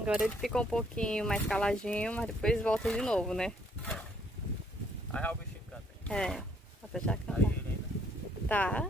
Agora ele ficou um pouquinho mais caladinho, mas depois volta de novo, né? Aí o bichinho canta. É, até já cantar. Aí ele ainda. Tá.